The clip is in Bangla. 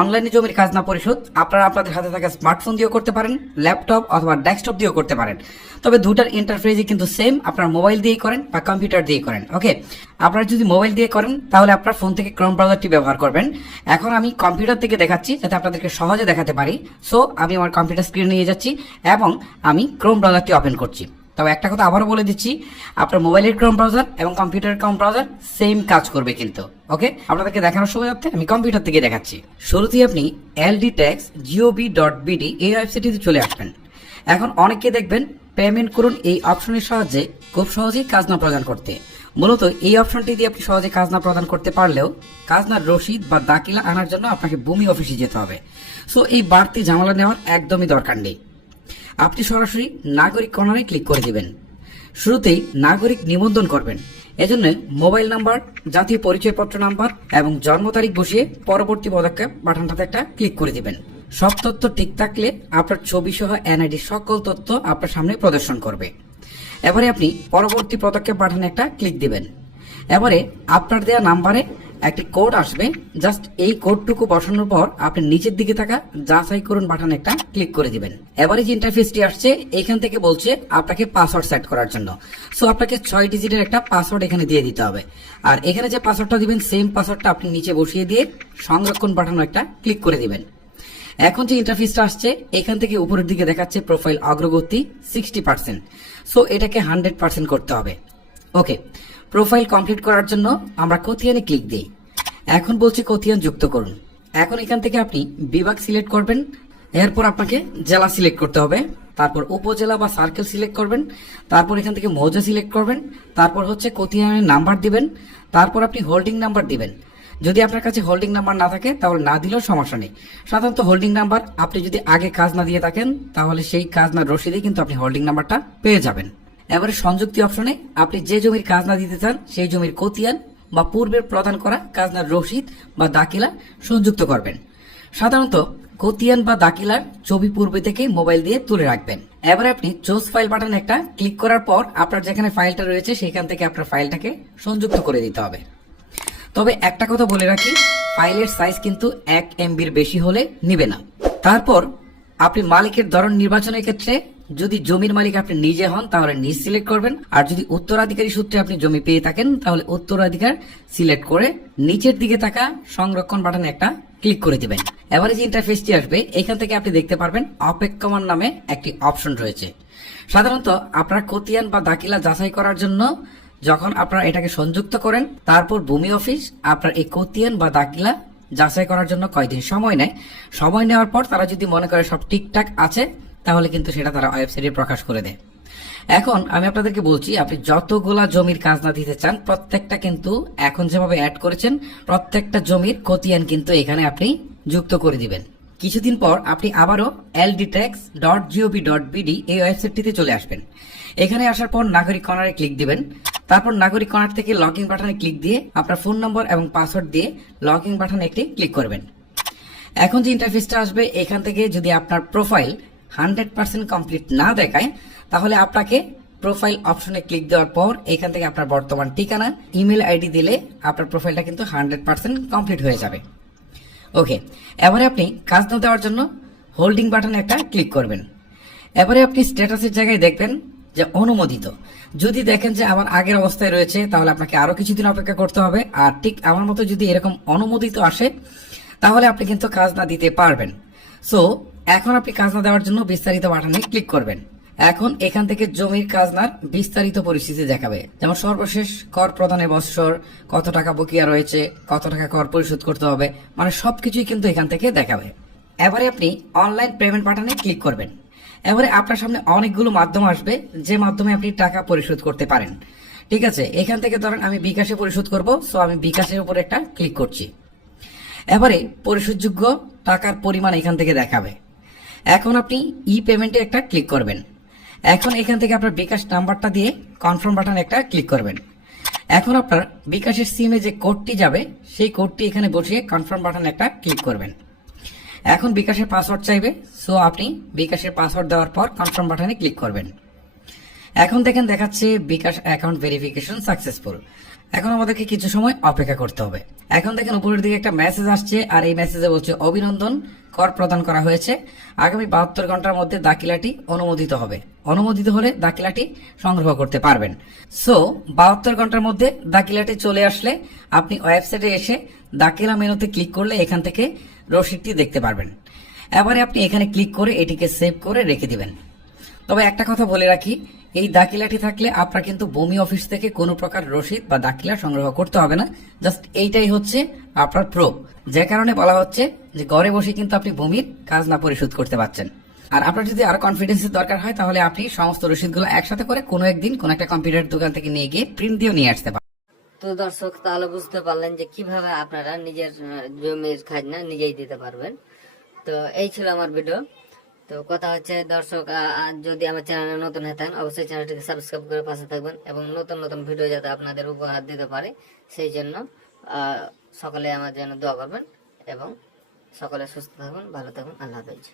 অনলাইনে জমির খাজনা পরিশোধ আপনারা আপনাদের হাতে থাকা স্মার্টফোন দিয়েও করতে পারেন, ল্যাপটপ অথবা ডেস্কটপ দিয়েও করতে পারেন। তবে দুটার ইন্টারফেসই কিন্তু সেম, আপনার মোবাইল দিয়েই করেন বা কম্পিউটার দিয়ে করেন। ওকে, আপনারা যদি মোবাইল দিয়ে করেন তাহলে আপনার ফোন থেকে ক্রোম ব্রাউজারটি ব্যবহার করবেন। এখন আমি কম্পিউটার থেকে দেখাচ্ছি যাতে আপনাদেরকে সহজে দেখাতে পারি। সো আমি আমার কম্পিউটার স্ক্রিনে নিয়ে যাচ্ছি এবং আমি ক্রোম ব্রাউজারটি ওপেন করছি। তবে একটা কথা আবারও বলে দিচ্ছি, আপনার মোবাইলের ক্রোম ব্রাউজার এবং কম্পিউটারের ক্রোম ব্রাউজার সেম কাজ করবে কিন্তু। ওকে, আপনাদেরকে দেখানোর সুবিধার্থে আমি কম্পিউটার থেকে দেখাচ্ছি। শুরুতেই আপনি ldtax.gov.bd এই ওয়েবসাইটটিতে চলে আসবেন। এখন অনেকে দেখবেন পেমেন্ট করুন এই অপশনের সাহায্যে খুব সহজেই খাজনা প্রদান করতে। মূলত এই অপশনটি দিয়ে আপনি সহজে খাজনা প্রদান করতে পারলেও খাজনার রসিদ বা দাখিলা আনার জন্য আপনাকে ভূমি অফিসে যেতে হবে। সো এই বাড়তি ঝামেলা নেওয়ার একদমই দরকার নেই। আপনি সরাসরি নাগরিক কর্নারে ক্লিক করে দিবেন। শুরুতেই নাগরিক নিবন্ধন করবেন। এজন্য মোবাইল নাম্বার, জাতীয় পরিচয়পত্র নাম্বার এবং জন্ম তারিখ বসিয়ে পরবর্তী পদক্ষেপ বাটনটাতে একটা ক্লিক করে দিবেন। সব তথ্য ঠিক থাকলে আপনার ছবি সহ এনআইডি সকল তথ্য আপনার সামনে প্রদর্শন করবে। এবারে আপনি পরবর্তী পদক্ষেপ বাটনে একটা ক্লিক দিবেন। এবারে আপনার দেওয়া নাম্বারে একটি কোড আসবে। জাস্ট এই কোডটুকু বসানোর পর আপনি নিচের দিকে থাকা যাচাই করুন বাটনে একটা ক্লিক করে দিবেন। এবারে যে ইন্টারফেসটি আসছে এখান থেকে বলছে আপনাকে পাসওয়ার্ড সেট করার জন্য। সো আপনাকে 6 ডিজিটের একটা পাসওয়ার্ড এখানে দিয়ে দিতে হবে। আর এখানে যে পাসওয়ার্ডটা দিবেন সেম পাসওয়ার্ডটা আপনি নিচে বসিয়ে দিয়ে সংরক্ষণ বাটনে একটা ক্লিক করে দিবেন। এখন যে ইন্টারফেসটা আসছে এখান থেকে উপরের দিকে দেখাচ্ছে প্রোফাইল অগ্রগতি 60%। সো এটাকে 100% করতে হবে। ওকে, প্রোফাইল কমপ্লিট করার জন্য আমরা খতিয়ানে ক্লিক দিই। এখন বলছি খতিয়ান যুক্ত করুন। এখন এখান থেকে আপনি বিভাগ সিলেক্ট করবেন, এরপর আপনাকে জেলা সিলেক্ট করতে হবে, তারপর উপজেলা বা সার্কেল সিলেক্ট করবেন, তারপর এখান থেকে মৌজা সিলেক্ট করবেন, তারপর হচ্ছে খতিয়ানের নাম্বার দিবেন, তারপর আপনি হোল্ডিং নাম্বার দিবেন। যদি আপনার কাছে হোল্ডিং নাম্বার না থাকে তাহলে না দিলেও সমস্যা নেই। সাধারণত হোল্ডিং নাম্বার আপনি যদি আগে কাজ না দিয়ে থাকেন তাহলে সেই কাজ না রসিদে কিন্তু আপনি হোল্ডিং নাম্বারটা পেয়ে যাবেন। এবারে সংযুক্তি অপশনে আপনি যে জমির কাজ না দিতে চান সেই জমির খতিয়ান বা পূর্বের প্রদান করা খাজনার রসিদ বা দাখিলা সংযুক্ত করবেন। সাধারণত খতিয়ান বা দাখিলার ছবি পূর্বে থেকে মোবাইল দিয়ে তুলে রাখবেন। এবারে আপনি চুজ ফাইল বাটনে একটা ক্লিক করার পর আপনার যেখানে ফাইলটা রয়েছে সেখান থেকে আপনার ফাইলটাকে সংযুক্ত করে দিতে হবে। তবে একটা কথা বলে রাখি, ফাইলের সাইজ কিন্তু 1 MBর বেশি হলে নিবে না। তারপর আপনি মালিকের ধরন নির্বাচনের ক্ষেত্রে যদি জমির মালিক আপনি নিজে হন তাহলে নিজ সিলেক্ট করবেন, আর যদি উত্তরাধিকারী সূত্রে আপনি জমি পেয়ে থাকেন তাহলে উত্তরাধিকার সিলেক্ট করে নিচের দিকে থাকা সংরক্ষণ বাটনে একটা ক্লিক করে দিবেন। এবারে যে ইন্টারফেসটি আসবে এখান থেকে আপনি দেখতে পারবেন অপেক্ষমান নামে একটি অপশন রয়েছে। সাধারণত আপনার খতিয়ান বা দাখিলা যাচাই করার জন্য যখন আপনারা এটাকে সংযুক্ত করেন তারপর ভূমি অফিস আপনার এই খতিয়ান বা দাখিলা যাচাই করার জন্য কয়দিন সময় নেয়। সময় নেওয়ার পর তারা যদি মনে করে সব ঠিকঠাক আছে তাহলে কিন্তু সেটা তারা ওয়েবসাইটে প্রকাশ করে দেয়। এখন আমি আপনাদেরকে বলছি, আপনি যতগুলা জমির খাজনা দিতে চান প্রত্যেকটা কিন্তু এখন যেভাবে অ্যাড করেছেন প্রত্যেকটা জমির খতিয়ান কিন্তু এখানে আপনি যুক্ত করে দিবেন। কিছুদিন পর আপনি আবারও ldtax.gov.bd এই ওয়েবসাইটটিতে চলে আসবেন। এখানে আসার পর নাগরিক কর্নারে ক্লিক দিবেন। তারপর নাগরিক কর্নার থেকে লগইন বাটনে ক্লিক দিয়ে আপনার ফোন নম্বর এবং পাসওয়ার্ড দিয়ে লগইন বাটনে একটি ক্লিক করবেন। এখন যে ইন্টারফেসটা আসবে এখান থেকে যদি আপনার প্রোফাইল 100% কমপ্লিট না দেখায় তাহলে আপনাকে প্রোফাইল অপশনে ক্লিক দেওয়ার পর এখান থেকে আপনার বর্তমান ঠিকানা, ইমেল আইডি দিলে আপনার প্রোফাইলটা কিন্তু 100% কমপ্লিট হয়ে যাবে। ওকে, এবারে আপনি খাজনা দেওয়ার জন্য হোল্ডিং বাটনে একটা ক্লিক করবেন। এবারে আপনি স্ট্যাটাসের জায়গায় দেখবেন যে অনুমোদিত। যদি দেখেন যে আমার আগের অবস্থায় রয়েছে তাহলে আপনাকে আরো কিছুদিন অপেক্ষা করতে হবে। আর ঠিক আমার মতো যদি এরকম অনুমোদিত আসে তাহলে আপনি কিন্তু খাজনা দিতে পারবেন। সো এখন আপনি খাজনা দেওয়ার জন্য বিস্তারিত বাটনে ক্লিক করবেন। এখন এখান থেকে জমির খাজনার বিস্তারিত পরিস্থিতি দেখাবে, যেমন সর্বশেষ কর প্রদানের বছর, কত টাকা বকেয়া রয়েছে, কত টাকা কর পরিশোধ করতে হবে, মানে সবকিছুই কিন্তু এখান থেকে দেখাবে। এবারে আপনি অনলাইন পেমেন্ট বাটনে ক্লিক করবেন। এবারে আপনার সামনে অনেকগুলো মাধ্যম আসবে যে মাধ্যমে আপনি টাকা পরিশোধ করতে পারেন। ঠিক আছে, এখান থেকে ধরেন আমি বিকাশে পরিশোধ করব। সো আমি বিকাশের উপর একটা ক্লিক করছি। এবারে পরিশোধযোগ্য টাকার পরিমাণ এখান থেকে দেখাবে। এখন আপনি ই পেমেন্টে একটা ক্লিক করবেন। এখন এখান থেকে আপনার বিকাশ নাম্বারটা দিয়ে কনফার্ম বাটনে একটা ক্লিক করবেন। এখন আপনার বিকাশের সিমে যে কোডটি যাবে সেই কোডটি এখানে বসিয়ে কনফার্ম বাটনে একটা ক্লিক করবেন। এখন বিকাশের পাসওয়ার্ড চাইবে। সো আপনি বিকাশের পাসওয়ার্ড দেওয়ার পর কনফার্ম বাটনে ক্লিক করবেন। এখন দেখেন দেখাচ্ছে বিকাশ অ্যাকাউন্ট ভেরিফিকেশন সাকসেসফুল। এখন আমাদেরকে কিছু সময় অপেক্ষা করতে হবে। এখন দেখেন উপরের দিকে একটা মেসেজ আসছে, আর এই মেসেজে বলছে অভিনন্দন, কর প্রদান করা হয়েছে। আগামী 72 ঘন্টার মধ্যে দাখিলাটি অনুমোদিত হবে। অনুমোদিত হলে দাখিলাটি সংগ্রহ করতে পারবেন। সো 72 ঘন্টার মধ্যে দাখিলাটি চলে আসলে আপনি ওয়েবসাইটে এসে দাখিলা মেনুতে ক্লিক করলে এখান থেকে রসিদটি দেখতে পারবেন। এবারে আপনি এখানে ক্লিক করে এটিকে সেভ করে রেখে দিবেন। তবে একটা কথা বলে রাখি, এই দাখিলাটি থাকলে আপনার কিন্তু ভূমি অফিস থেকে কোনো প্রকার রসিদ বা দাখিলা সংগ্রহ করতে হবে না। জাস্ট এইটাই হচ্ছে আপনার প্রুফ, যে কারণে বলা হচ্ছে যে ঘরে বসে কিন্তু আপনি ভূমির খাজনা পরিশোধ করতে পারছেন। আর আপনার যদি আরো কনফিডেন্সের দরকার হয় তাহলে আপনি সমস্ত রসিদগুলো একসাথে করে কোনো একদিন কোনো একটা কম্পিউটার দোকান থেকে নিয়ে গিয়ে প্রিন্ট দিয়েও নিয়ে আসতে পারেন। তো দর্শক, তাহলে বুঝতে পারলেন যে কিভাবে আপনারা নিজের জমির খাজনা নিজেই দিতে পারবেন। তো এই ছিল আমার ভিডিও। তো কথা হচ্ছে দর্শক, যদি আমার চ্যানেলে নতুন হয়ে থাকেন অবশ্যই চ্যানেলটিকে সাবস্ক্রাইব করে পাশে থাকবেন, এবং নতুন নতুন ভিডিও যাতে আপনাদের উপহার দিতে পারে সেই জন্য সকলে আমার জন্য দোয়া করবেন, এবং সকলে সুস্থ থাকুন, ভালো থাকুন। আল্লাহ হাফেজ।